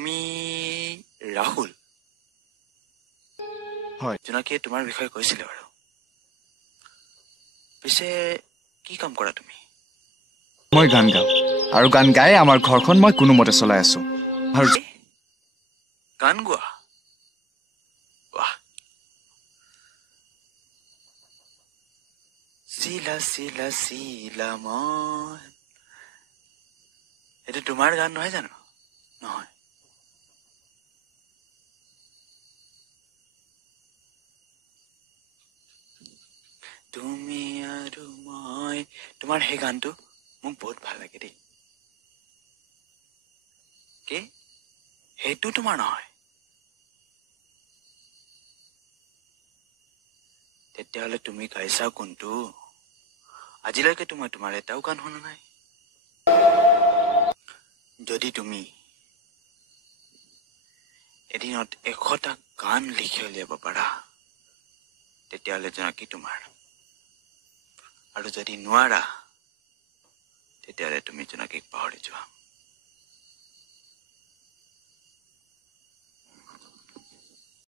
তুমি ৰাহুল হয় জোনাকীয়ে তোমাৰ বিষয়ে কৈছিলে বাৰু পিছে কি কাম কৰা তুমি মই গান গাওঁ আৰু গান গাই আমাৰ ঘৰখন মই কোনোমতে চলাই আছো আৰু গান গোৱা বাহ চিলা চিলা চিলা মই এইটো তোমাৰ গান নহয় জানো নহয় তুমি আৰু মই তোমাৰ সেই গানটো মোক বহুত ভাল লাগে দেই কি সেইটো তোমাৰ নহয় তেতিয়াহ'লে তুমি গাইছা কোনটো আজিলৈকে মই তোমাৰ এটাও গান শুনা নাই যদি তুমি এদিনত 100টা গান লিখি উলিয়াব পাৰা তেতিয়াহ'লে জোনাকী তোমাৰ আৰু যদি নোৱাৰা তেতিয়াহ'লে তুমি জোনাকীক পাহৰি যোৱা